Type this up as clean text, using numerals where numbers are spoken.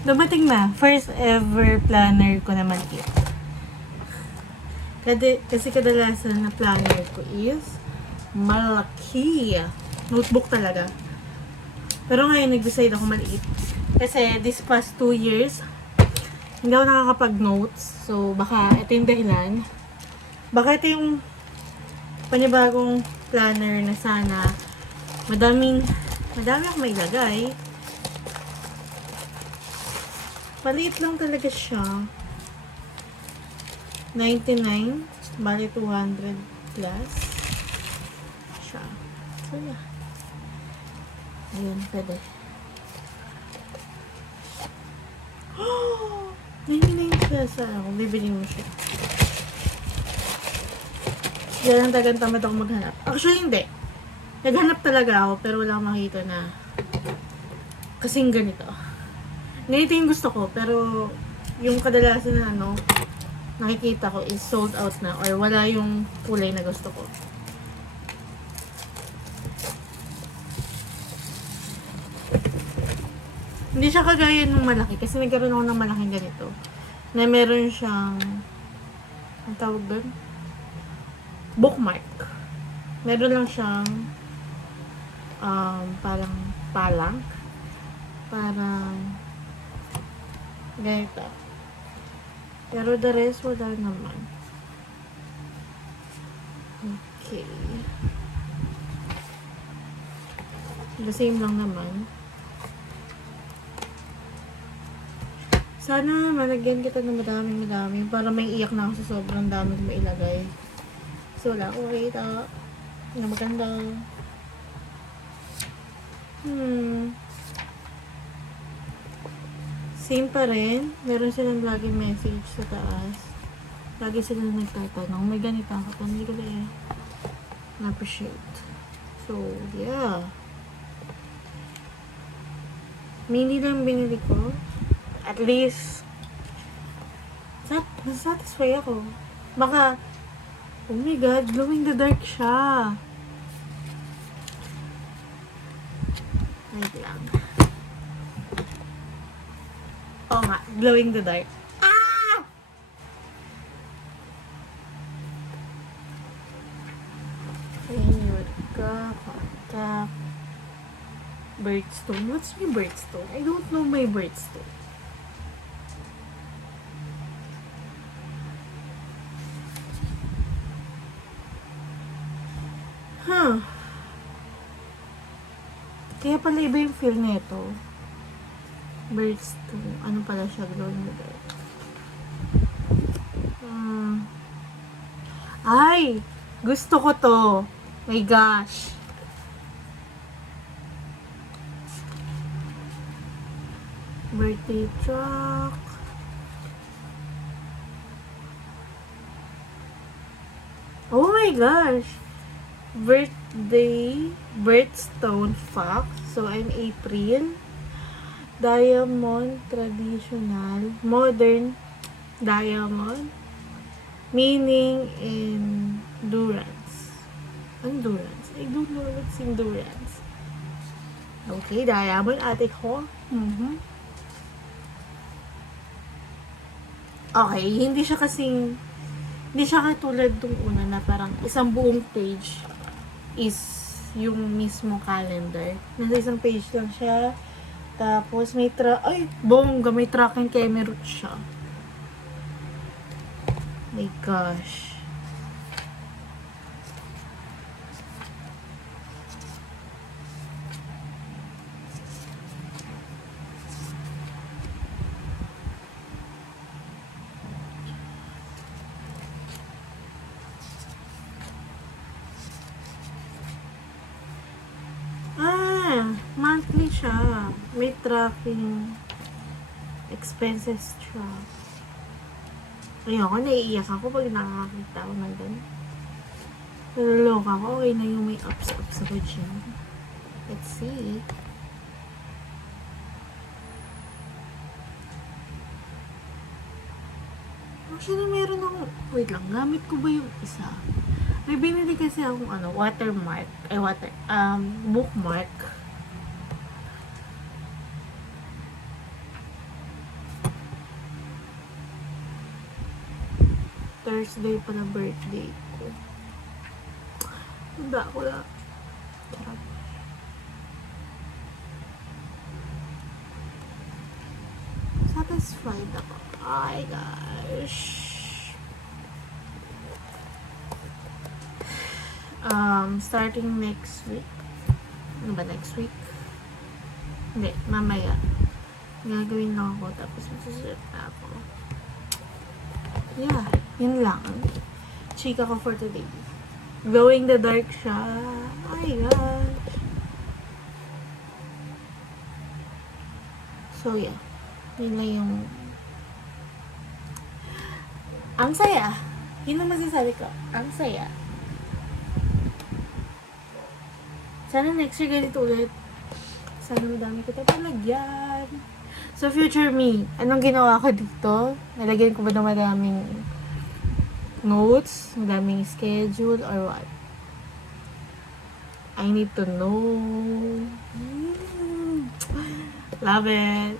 Dumating na. First ever planner ko naman ito. Kasi kadalasan na planner ko is malaki. Notebook talaga. Pero ngayon, nag-decide ako maliit. Kasi this past 2 years, hindi ako nakakapag-notes. So, baka ito yung dahilan. Baka ito yung panibagong planner na sana madami akong mailagay. Maliit lang talaga siya. 99, bali 200 plus siya. So, yeah. Ayan, pwede. 99 plus ako. Bibili mo siya. Yan ang tagang tamad ako maghanap. Actually, hindi. Naghanap talaga ako, pero wala akong makita na kasing ganito. Ganito yung gusto ko, pero yung kadalasan na nakikita ko is sold out na or wala yung kulay na gusto ko. Hindi siya kagaya ng malaki kasi nagkaroon ako ng malaking ganito na meron siyang ang tawag doon? Bookmark. Meron lang siyang parang palang. Parang ganito. Pero the rest, wala naman. Okay. The same lang naman. Sana malagyan kita ng madaming para may iyak na ako sa sobrang dami kong mailagay. So, wala akong makita na maganda. Same pa rin. Meron silang laging message sa taas. Lagi silang nagtatanong. May ganito ako. Hindi ko ba na-appreciate. So, yeah. Mini lang binili ko. At least, satisfy ako. Baka, oh my God, glow in the dark siya. Wait lang. Oo nga, glow in the dark. Ah! Favorite ka, contact, birthstone. What's my birthstone? I don't know my birthstone. Huh. Kaya pala iba yung feel nito. Birthstone. Ano pala siya? Glow in the dark. Ay! Gusto ko to. My gosh. Birthday truck. Oh my gosh. Birthstone Fox. So, I'm April. Diamond, traditional, modern, diamond, meaning endurance. Endurance. I don't know what's endurance. Okay, diamond, ate ko. Okay, hindi siya katulad tong una na parang isang buong page is yung mismo calendar. Nasa isang page lang siya. Tapos may bongga, may tracking camera siya. My gosh. Monthly siya. May tracking expenses siya. Ayoko, naiiyak ako pag nakakakita ako ng ganun. Naluloko ako. Okay na yung may ups ako dyan. Let's see. Actually, meron akong, wait lang, gamit ko ba yung isa? May binili kasi akong bookmark. Thursday pa na birthday ko. Tanda ko lang. Charot. Satisfied ako. Ay, gosh. Starting next week. Ano ba next week? Hindi, mamaya. Gagawin lang ako, tapos masusunod na ako. Yeah, yun lang. Chika ko for today. Glow in the dark siya. Ay, gosh. So, yeah. Yun lang yung... Ang saya. Yun ang masasabi ko. Ang saya. Sana next year ganito ulit. Sana madami ko papalagyan. So, future me, anong ginawa ko dito? Nalagyan ko ba ng madaming notes? Madaming schedule? Or what? I need to know. Love it.